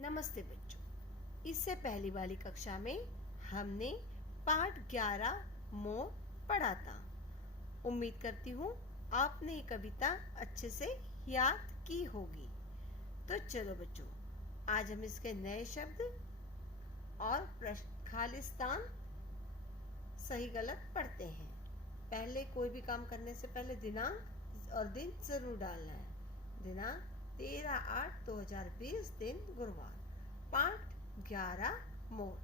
नमस्ते बच्चों। इससे पहली वाली कक्षा में हमने पाठ 11 मोर पढ़ा था। उम्मीद करती हूँ आपने ये कविता अच्छे से याद की होगी। तो चलो बच्चों, आज हम इसके नए शब्द और खालिस्तान सही गलत पढ़ते हैं। पहले कोई भी काम करने से पहले दिनांक और दिन जरूर डालना है। दिनांक 13/8/2020 दिन गुरुवार। पाठ 11 मोर।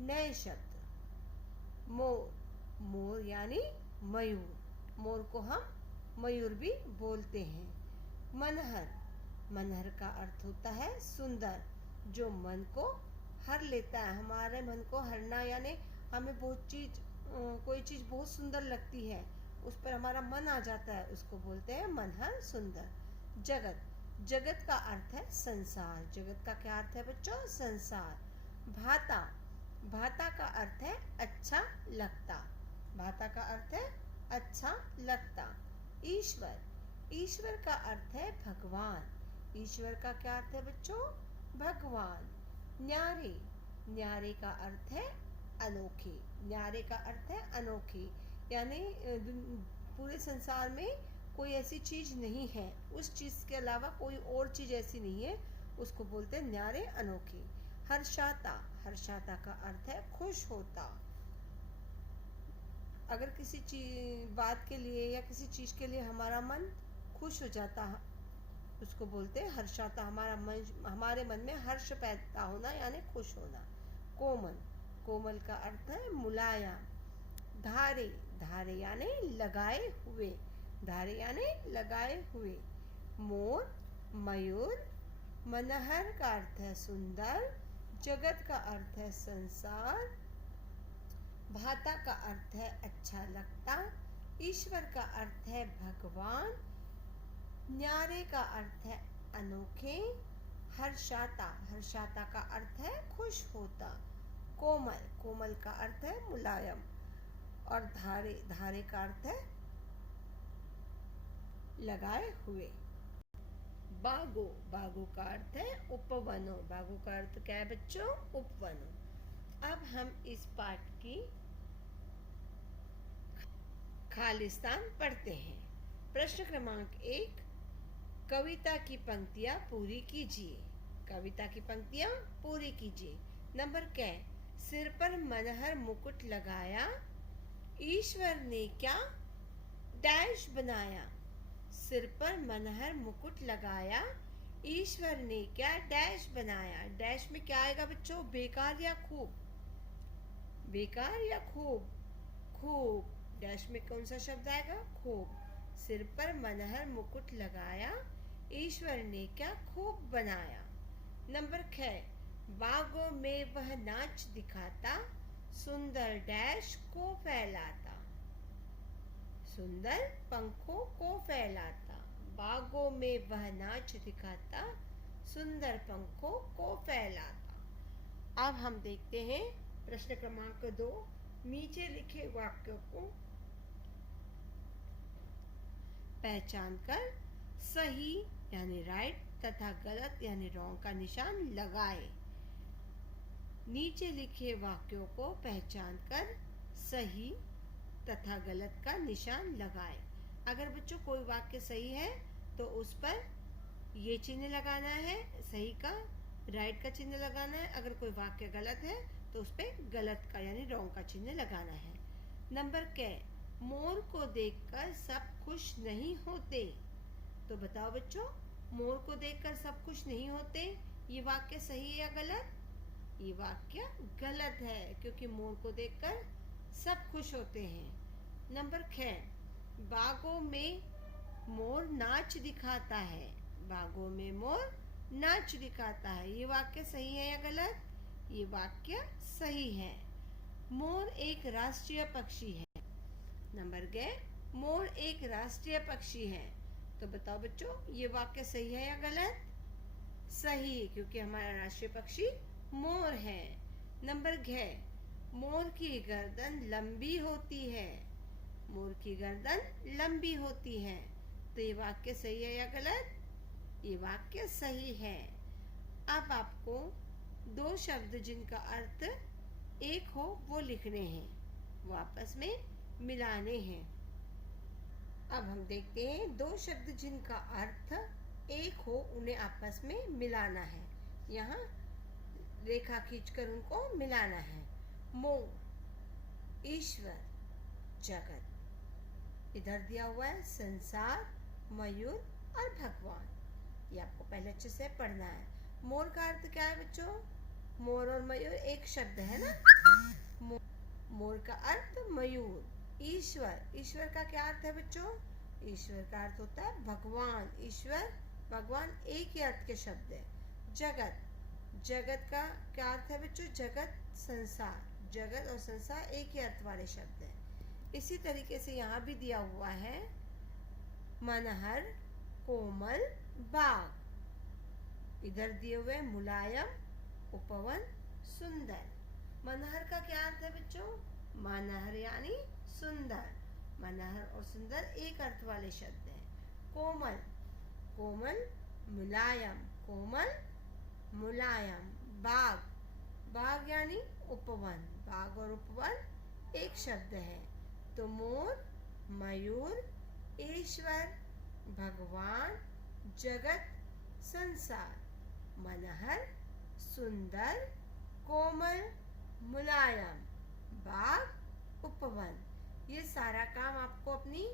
नए शब्द मोर। मोर यानी मयूर। मोर को हम मयूर भी बोलते हैं। मनहर। मनहर का अर्थ होता है सुंदर, जो मन को हर लेता है। हमारे मन को हरना यानी हमें कोई चीज बहुत सुंदर लगती है, उस पर हमारा मन आ जाता है, उसको बोलते हैं मनहर, सुंदर। जगत। जगत का अर्थ है संसार। जगत का क्या अर्थ है बच्चों? संसार। भाता। भाता का अर्थ है अच्छा लगता। भाता का अर्थ है अच्छा लगता। ईश्वर। ईश्वर का अर्थ है भगवान। ईश्वर का क्या अर्थ है बच्चों? भगवान। न्यारे। न्यारे का अर्थ है अनोखे। न्यारे का अर्थ है अनोखे, यानी पूरे संसार में कोई ऐसी चीज नहीं है, उस चीज के अलावा कोई और चीज ऐसी नहीं है, उसको बोलते हैं न्यारे, अनोखे। हर्षाता। हर्षाता का अर्थ है खुश होता। अगर किसी बात के लिए या किसी चीज के लिए हमारा मन खुश हो जाता है, उसको बोलते हैं हर्षाता। हमारे मन में हर्ष पैदा होना यानी खुश होना। कोमल। कोमल का अर्थ है मुलायम। धारे। धारे यानी लगाए हुए। धारे यानी लगाए हुए। मोर, मयूर। मनहर का अर्थ है सुंदर। जगत का अर्थ है संसार। भाता का अर्थ है अच्छा लगता। ईश्वर का अर्थ है भगवान। न्यारे का अर्थ है अनोखे। हर्षाता। हर्षाता का अर्थ है खुश होता। कोमल। कोमल का अर्थ है मुलायम। और धारे। धारे का अर्थ है लगाए हुए। बागो। बागो का अर्थ है उपवनो। बागो का अर्थ क्या है बच्चों? उपवनो। अब हम इस पाठ की खालिस्तान पढ़ते हैं। प्रश्न क्रमांक 1, कविता की पंक्तियां पूरी कीजिए। कविता की पंक्तियां पूरी कीजिए। नंबर क, सिर पर मनहर मुकुट लगाया, ईश्वर ने क्या डैश बनाया। सिर पर मनहर मुकुट लगाया, ईश्वर ने क्या डैश बनाया। डैश में क्या आएगा बच्चों? बेकार या खूब? बेकार या खूब? खूब। डैश में कौन सा शब्द आएगा? खूब। सिर पर मनहर मुकुट लगाया, ईश्वर ने क्या खूब बनाया। नंबर ख, बागों में वह नाच दिखाता, सुंदर डैश को फैलाता। सुंदर पंखों को फैलाता। बागों में वह नाच दिखाता, सुंदर पंखों को फैलाता। अब हम देखते हैं प्रश्न क्रमांक 2, नीचे लिखे वाक्यों को पहचान कर सही यानी राइट तथा गलत यानी रॉन्ग का निशान लगाए। नीचे लिखे वाक्यों को पहचान कर सही तथा गलत का निशान लगाए। अगर बच्चों कोई वाक्य सही है तो उस पर ये चिन्ह लगाना है सही का, राइट का चिन्ह लगाना है। अगर कोई वाक्य गलत है तो उस पर गलत का यानी रॉन्ग का चिन्ह लगाना है। नंबर क, मोर को देखकर सब खुश नहीं होते। तो बताओ बच्चों, मोर को देखकर सब खुश नहीं होते, ये वाक्य सही है या गलत? ये वाक्य गलत है, क्योंकि मोर को देखकर सब खुश होते हैं। नंबर ख, बागों में मोर नाच दिखाता है। बागों में मोर नाच दिखाता है, ये वाक्य सही है या गलत? ये वाक्य सही है। मोर एक राष्ट्रीय पक्षी है। नंबर ग, मोर एक राष्ट्रीय पक्षी है। तो बताओ बच्चों, ये वाक्य सही है या गलत? सही, क्योंकि हमारा राष्ट्रीय पक्षी मोर है। नंबर घ, मोर की गर्दन लंबी होती है। मोर की गर्दन लंबी होती है। तो ये वाक्य सही है या गलत? ये वाक्य सही है। अब आपको दो शब्द जिनका अर्थ एक हो वो लिखने हैं, वो आपस में मिलाने हैं। अब हम देखते हैं दो शब्द जिनका अर्थ एक हो उन्हें आपस में मिलाना है। यहाँ रेखा खींचकर उनको मिलाना है। मोर, ईश्वर, जगत। इधर दिया हुआ है संसार, मयूर और भगवान। ये आपको पहले अच्छे से पढ़ना है। मोर का अर्थ क्या है बच्चों? मोर और मयूर एक शब्द है ना। मोर का अर्थ मयूर। ईश्वर, ईश्वर का क्या अर्थ है बच्चों? ईश्वर का अर्थ होता है भगवान। ईश्वर, भगवान एक ही अर्थ के शब्द है। जगत, जगत का क्या अर्थ है बच्चों? जगत, संसार। जगत और संसार एक ही अर्थ वाले शब्द है। इसी तरीके से यहाँ भी दिया हुआ है मनहर, कोमल, बाग। इधर दिए हुए मुलायम, उपवन, सुंदर। मनहर का क्या अर्थ है बच्चों? मनहर यानी सुंदर। मनहर और सुंदर एक अर्थ वाले शब्द हैं। कोमल, कोमल, मुलायम, कोमल, मुलायम। बाग, बाग यानी उपवन। बाग और उपवन एक शब्द है। तो मोर, मयूर, ईश्वर, भगवान, जगत, संसार, मनहर, सुंदर, कोमल, मुलायम, बाग, उपवन। ये सारा काम आपको अपनी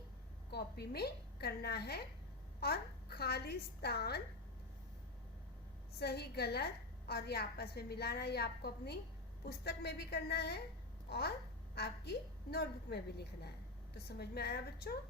कॉपी में करना है और खाली स्थान, सही गलत और ये आपस में मिलाना, ये आपको अपनी पुस्तक में भी करना है और आपकी नोटबुक में भी लिखना है। तो समझ में आया बच्चों?